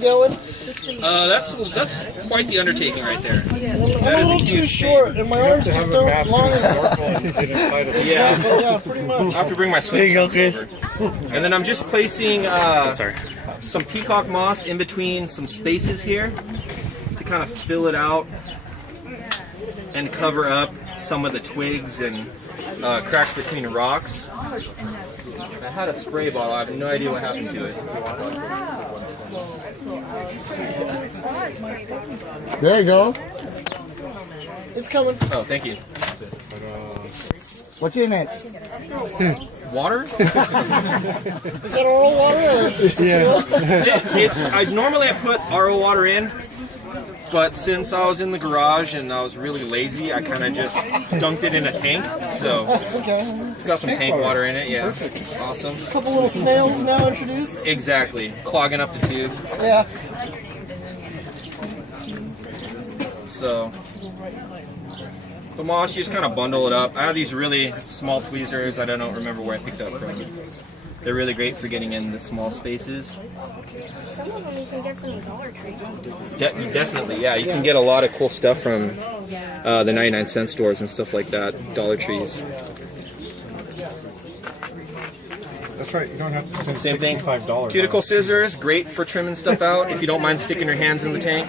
going? That's quite the undertaking right there. I'm a little too short, and my arms just don't long enough. Yeah, pretty much. I have to bring my swing over. And then I'm just placing some peacock moss in between some spaces here to kind of fill it out and cover up some of the twigs and cracks between the rocks. I had a spray bottle. I have no idea what happened to it. There you go. It's coming. Oh, thank you. What's in it? Water? Is that oral water? I normally put RO water in, but since I was in the garage and I was really lazy, I kind of just dunked it in a tank. So it's got some tank water in it. Yeah, awesome. A couple little snails now introduced. Exactly, clogging up the tube. Yeah. So the moss, you just kind of bundle it up. I have these really small tweezers. I don't remember where I picked up from. They're really great for getting in the small spaces. Some of them you can get from the Dollar Tree. Definitely, yeah. You can get a lot of cool stuff from the 99-cent stores and stuff like that, Dollar Trees. That's right, you don't have to spend Same thing. $65. Cuticle scissors, great for trimming stuff out if you don't mind sticking your hands in the tank.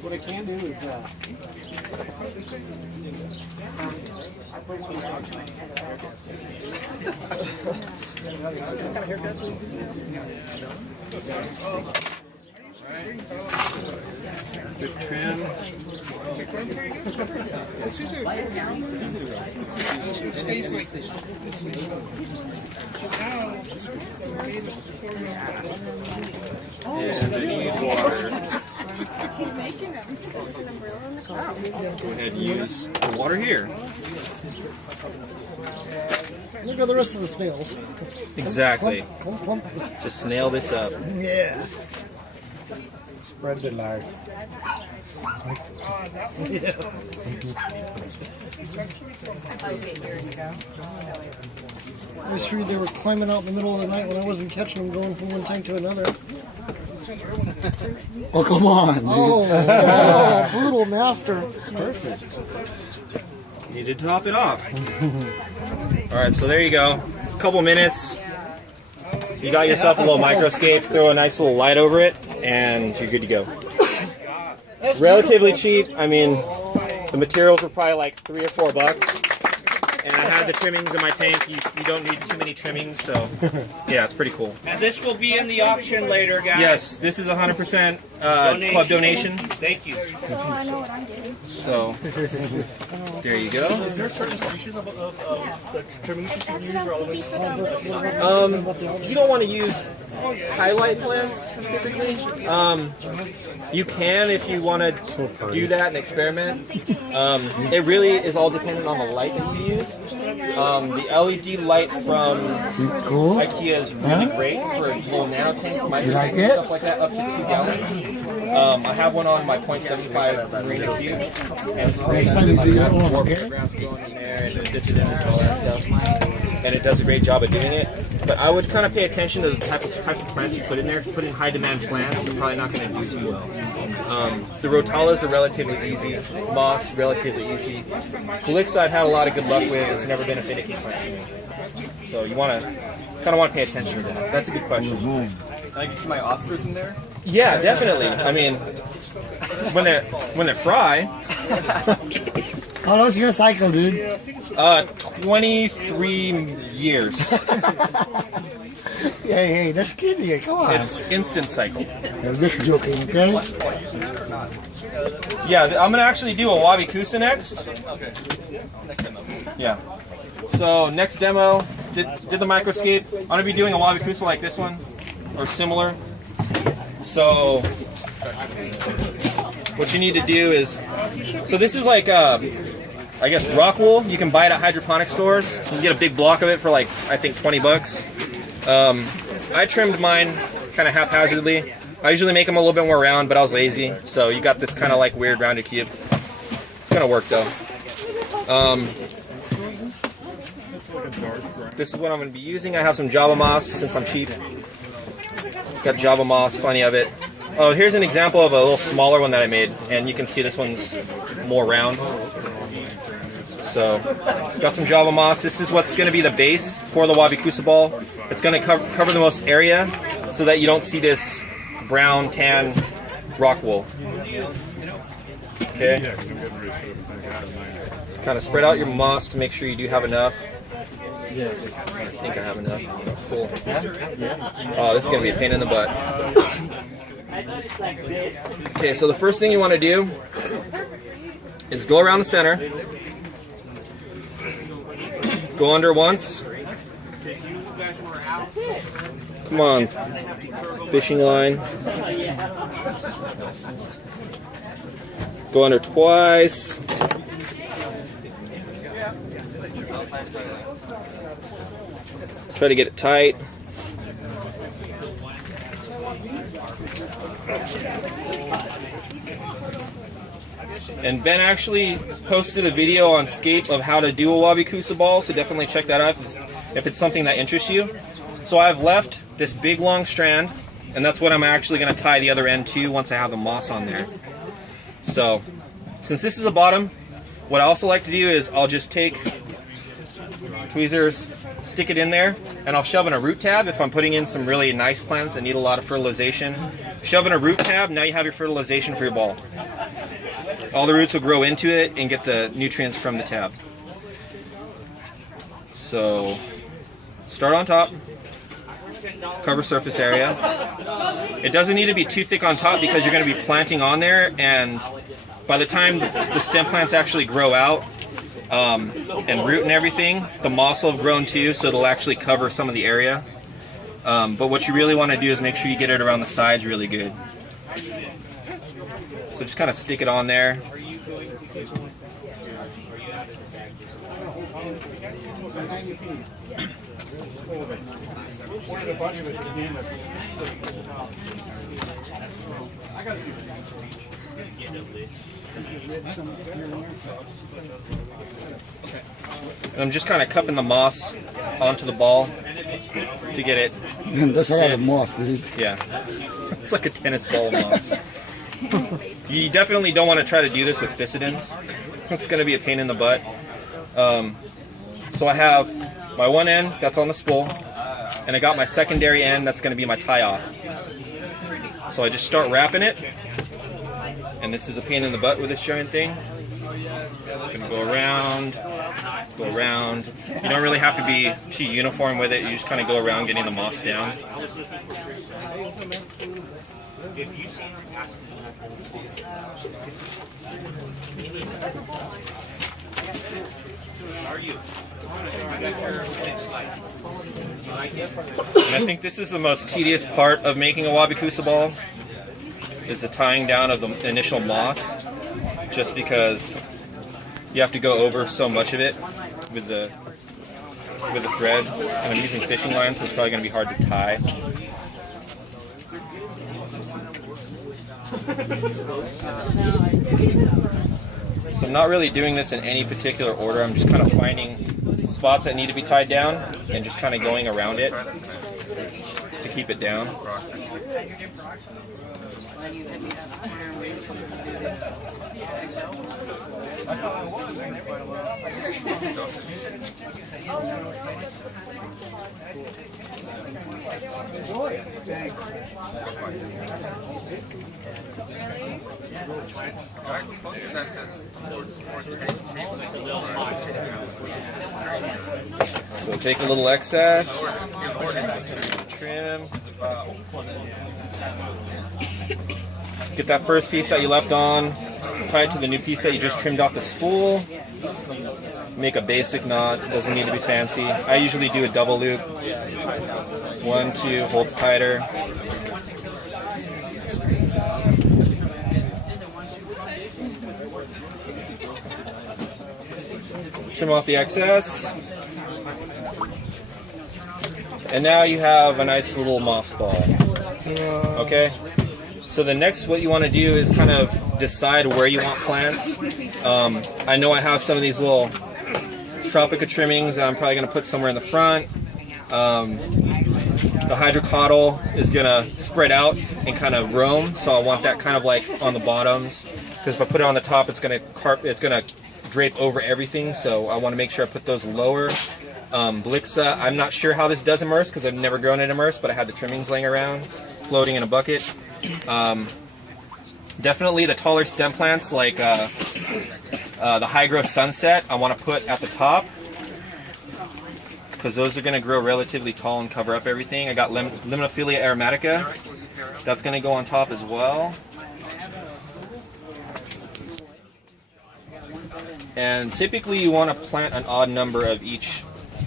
What I can do is Good trim. It stays like this. And I need water. She's making them. Go ahead and use the water here. Look at the rest of the snails. Exactly. Clump, clump, clump. Just snail this up. Yeah. Spread the life. Yeah. I was afraid they were climbing out in the middle of the night when I wasn't catching them, going from one tank to another. Oh, come on, dude. Oh, brutal master. Perfect. Need to top it off. Alright, so there you go. A couple minutes. You got yourself a little microscape, throw a nice little light over it, and you're good to go. Relatively cheap. I mean, the materials were probably like $3 or $4. And I had the trimmings in my tank. You don't need too many trimmings, so yeah, it's pretty cool. and this will be in the auction later, guys. Yes, this is 100% club donation. Thank you. So I know what I'm doing. So there you go. Is there certain species of the trimming you should That's use? what I was looking for them. You don't want to use highlight plants typically. You can if you want to do that and experiment. It really is all dependent on the light that you use. The LED light from IKEA is really great for little nano tanks, microscopes, stuff like that, up to 2 gallons. I have one on my .75 Marina Cube, and it's great. Like 4 paragraphs going in there, and dissidents and all that stuff. And it does a great job of doing it. But I would kind of pay attention to the type of plants you put in there. If you put in high demand plants, they're probably not going to do too well. The rotalas are relatively easy. Moss, relatively easy. Blixite had a lot of good luck with. It's never been a finicky plant. So you want to kind of want to pay attention to that. That's a good question. Can I get my Oscars in there? Yeah, definitely. I mean, when they fry. How long is it gonna cycle, dude? 23 years. Hey, that's kidding you. Come on. It's instant cycle. I'm just joking, okay? Yeah, I'm gonna actually do a Wabi-Kusa next. Yeah. So next demo, did the microscape. I'm gonna be doing a Wabi-Kusa like this one, or similar. So what you need to do is, so this is like I guess rock wool. You can buy it at hydroponic stores. You can get a big block of it for like, I think $20. I trimmed mine kind of haphazardly. I usually make them a little bit more round, but I was lazy, so you got this kind of like weird rounded cube. It's gonna work though. This is what I'm gonna be using. I have some Java moss since I'm cheap. Got Java moss, plenty of it. Oh, here's an example of a little smaller one that I made, and you can see this one's more round. So, got some Java moss. This is what's going to be the base for the Wabi-Kusa ball. It's going to cover the most area so that you don't see this brown, tan rock wool. Okay. Kind of spread out your moss to make sure you do have enough. I think I have enough. Cool. Oh, this is going to be a pain in the butt. Okay, so the first thing you want to do is go around the center. Go under once. Come on, fishing line. Go under twice. Try to get it tight. And Ben actually posted a video on SCAPE of how to do a Wabi-Kusa ball, so definitely check that out if it's something that interests you. So I've left this big long strand, and that's what I'm actually going to tie the other end to once I have the moss on there. So, since this is a bottom, what I also like to do is I'll just take tweezers, stick it in there, and I'll shove in a root tab if I'm putting in some really nice plants that need a lot of fertilization. Shove in a root tab, now you have your fertilization for your ball. All the roots will grow into it and get the nutrients from the tab. So, start on top, cover surface area. It doesn't need to be too thick on top because you're going to be planting on there, and by the time the stem plants actually grow out and root and everything, the moss will have grown too, so it'll actually cover some of the area. But what you really want to do is make sure you get it around the sides really good. So just kind of stick it on there. And I'm just kind of cupping the moss onto the ball to get it. Man, that's a lot of moss, dude. Yeah, it's like a tennis ball of moss. You definitely don't want to try to do this with Ficedens. It's going to be a pain in the butt. So I have my one end that's on the spool, and I got my secondary end that's going to be my tie-off. So I just start wrapping it, and this is a pain in the butt with this giant thing. I'm going to go around. You don't really have to be too uniform with it. You just kind of go around getting the moss down. And I think this is the most tedious part of making a Wabi-Kusa ball, is the tying down of the initial moss, just because you have to go over so much of it with the thread, and I'm using fishing lines, so it's probably going to be hard to tie. So I'm not really doing this in any particular order. I'm just kind of finding spots that need to be tied down and just kind of going around it to keep it down. So take a little excess, trim, get that first piece that you left on, tie it to the new piece that you just trimmed off the spool, make a basic knot, doesn't need to be fancy. I usually do a double loop, 1, 2, holds tighter. Trim off the excess. And now you have a nice little moss ball. Okay? So the next, what you want to do is kind of decide where you want plants. I know I have some of these little Tropica trimmings that I'm probably going to put somewhere in the front. The hydrocotyl is going to spread out and kind of roam, so I want that kind of like on the bottoms, because if I put it on the top, it's going to drape over everything, so I want to make sure I put those lower. Blixa, I'm not sure how this does immerse because I've never grown it immersed, but I had the trimmings laying around, floating in a bucket. Definitely the taller stem plants like the high-growth sunset I want to put at the top, because those are going to grow relatively tall and cover up everything. I got Limonophilia aromatica, that's going to go on top as well. And typically you want to plant an odd number of each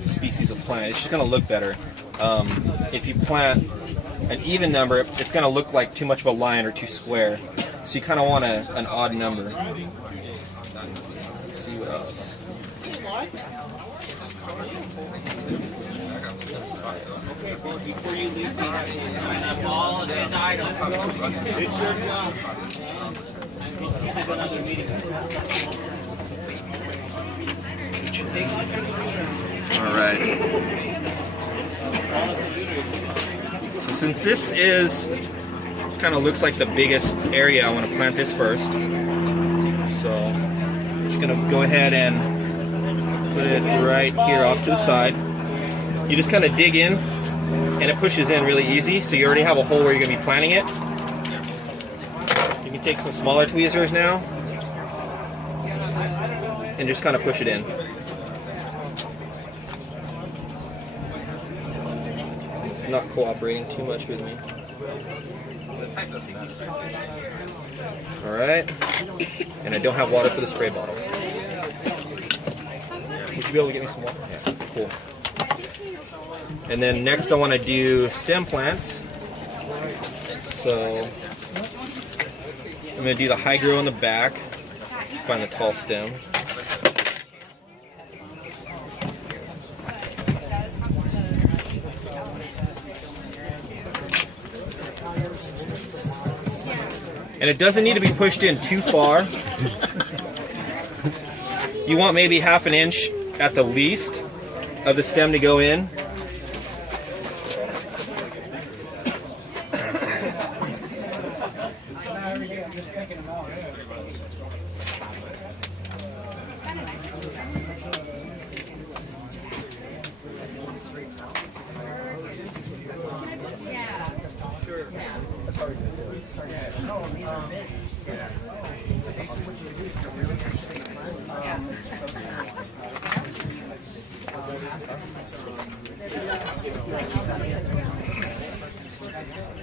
species of plant. It's just going to look better. If you plant an even number, it's going to look like too much of a line or too square. So you kind of want an odd number. Let's see what else. Before you leave all this item, it's your job. Another meeting. Alright. So since this is kind of looks like the biggest area, I want to plant this first. So I'm just going to go ahead and put it right here off to the side. You just kind of dig in and it pushes in really easy, so you already have a hole where you're going to be planting it. You can take some smaller tweezers now and just kind of push it in. It's not cooperating too much with me. Alright, and I don't have water for the spray bottle. Would you be able to get me some water? Yeah, cool. And then next I want to do stem plants. So I'm going to do the high grow in the back, find the tall stem. And it doesn't need to be pushed in too far. You want maybe ½ an inch at the least of the stem to go in.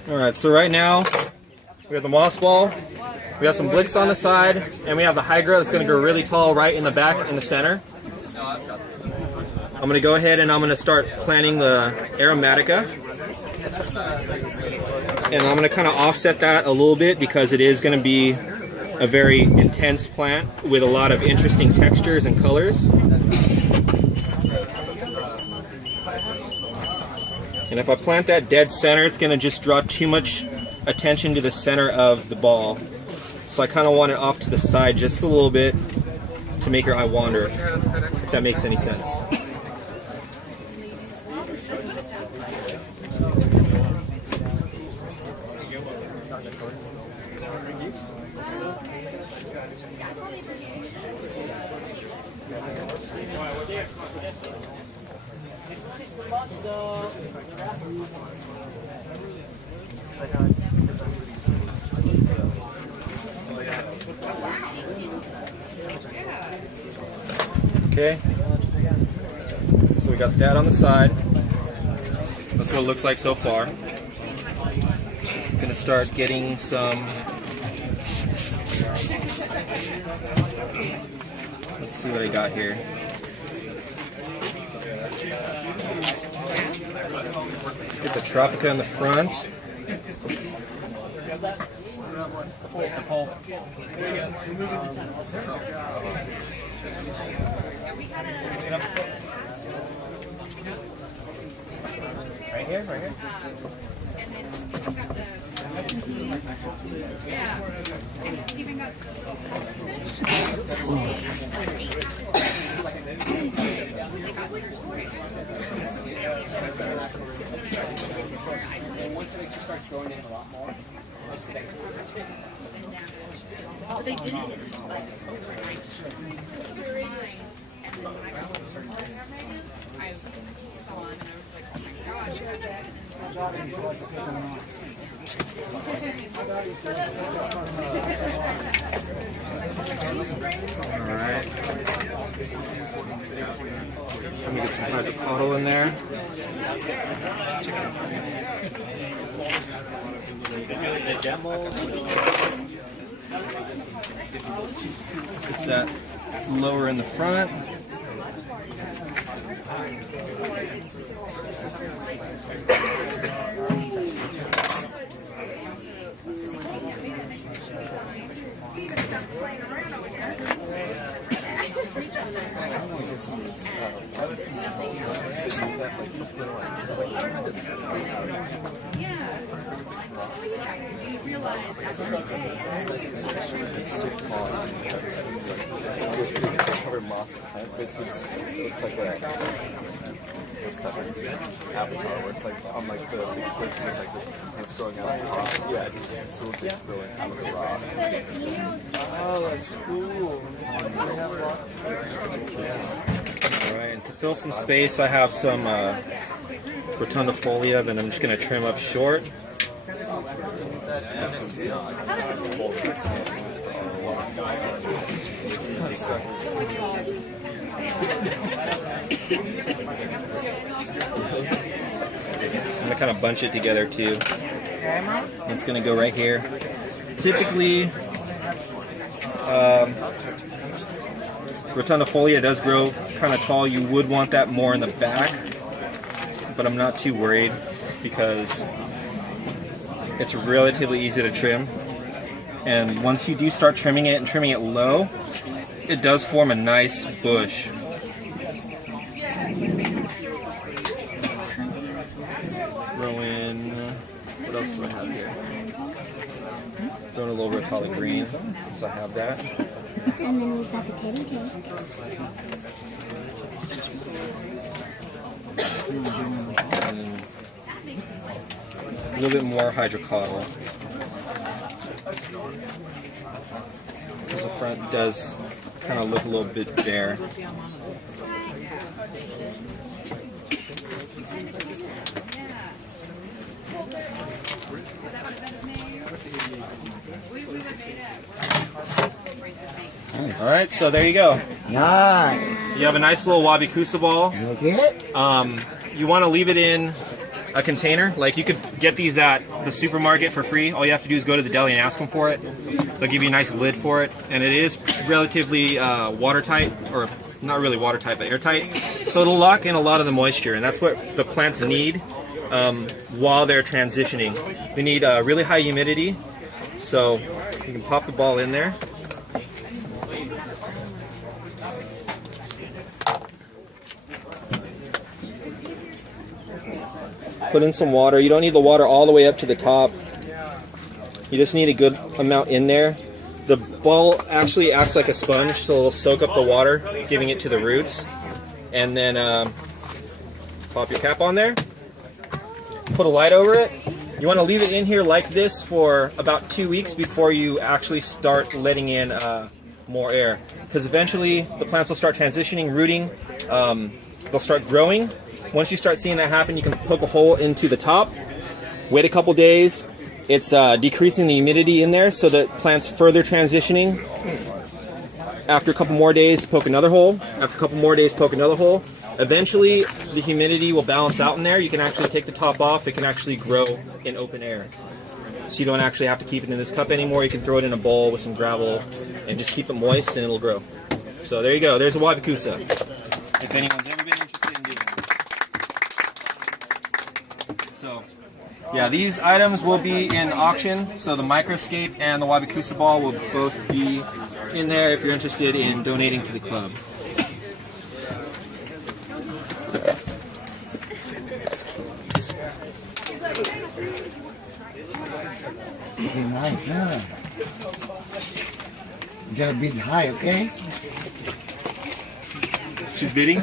Alright, so right now we have the moss ball, we have some blicks on the side, and we have the high grow that's going to grow really tall right in the back in the center. I'm going to go ahead and I'm going to start planting the aromatica. And I'm going to kind of offset that a little bit because it is going to be a very intense plant with a lot of interesting textures and colors. And if I plant that dead center, it's going to just draw too much attention to the center of the ball. So I kind of want it off to the side just a little bit to make your eye wander, if that makes any sense. Okay, so we got that on the side. That's what it looks like so far. I'm going to start getting some, let's see what I got here. Get the Tropica in the front. Right here, right here. starts growing in a lot more. They didn't. Alright. Let me get some hydrocodone in there. Get that lower in the front. Covered moss and plants. Basically, it looks like a what's that avatar where it's like on like the big cliffs and it's like this plant's growing out of the rock. Yeah, just so it's growing out of the rock. Oh, that's cool. Alright, and to fill some space, I have some rotundifolia that I'm just going to trim up short. I'm going to kind of bunch it together too. It's going to go right here. Typically, rotundifolia does grow kind of tall. You would want that more in the back, but I'm not too worried because it's relatively easy to trim. And once you do start trimming it and trimming it low, it does form a nice bush. Throw in, what else do I have here? Throw in a little rotala green, so I have that. And then we've got the teddy cake. A little bit more hydrocodone. Because the front does kind of look a little bit bare. Alright, so there you go. Nice. You have a nice little Wabi-Kusa ball. Look at it. You want to leave it in a container. Like, you could get these at the supermarket for free. All you have to do is go to the deli and ask them for it. They'll give you a nice lid for it. And it is relatively watertight, or not really watertight, but airtight. So it'll lock in a lot of the moisture, and that's what the plants need while they're transitioning. They need really high humidity. So you can pop the ball in there. Put in some water. You don't need the water all the way up to the top. You just need a good amount in there. The ball actually acts like a sponge, so it'll soak up the water, giving it to the roots. And then pop your cap on there. Put a light over it. You want to leave it in here like this for about 2 weeks before you actually start letting in more air. Because eventually the plants will start transitioning, rooting. They'll start growing. Once you start seeing that happen, you can poke a hole into the top. Wait a couple days. It's decreasing the humidity in there so that plants further transitioning. After a couple more days, poke another hole. After a couple more days, poke another hole. Eventually, the humidity will balance out in there. You can actually take the top off. It can actually grow in open air. So you don't actually have to keep it in this cup anymore. You can throw it in a bowl with some gravel and just keep it moist and it'll grow. So there you go. There's a Wabi-Kusa. If anyone's ever been interested in doing it. So, yeah, these items will be in auction. So the microscape and the Wabi-Kusa ball will both be in there if you're interested in donating to the club. This is nice, huh? You gotta beat high, okay? She's bidding?